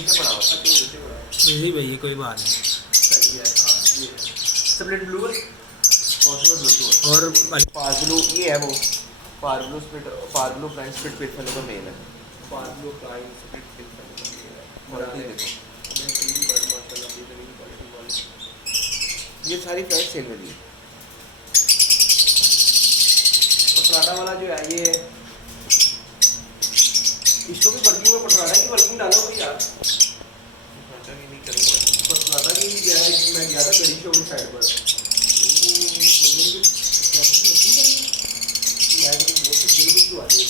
नीचे पड़ा हुआ है। अच्छा नीचे पड़ा है। जी भैया कोई बात नहीं। सही है। हाँ ये है। स्प्लिट ब्लू है। पॉसिबल ब्लूटूथ और पावर ब्लू ये है वो power blue split power blue front split pit वाले का मेल है। Power blue prime split pin है। क्वालिटी देखो बेहतरीन बर्ड माशाल्लाह बेहतरीन क्वालिटी वाली। ये सारी प्राइस सेल में दी है। पटराडा वाला जो है ये इसको भी वर्किंग में पटराडा की वर्किंग डालो कोई यार। अच्छा ये नहीं करूँगा पटराडा की भी गया है, मैं गया था गरी शो की साइड पर। मैं तो बहुत दिल को छुआ दी।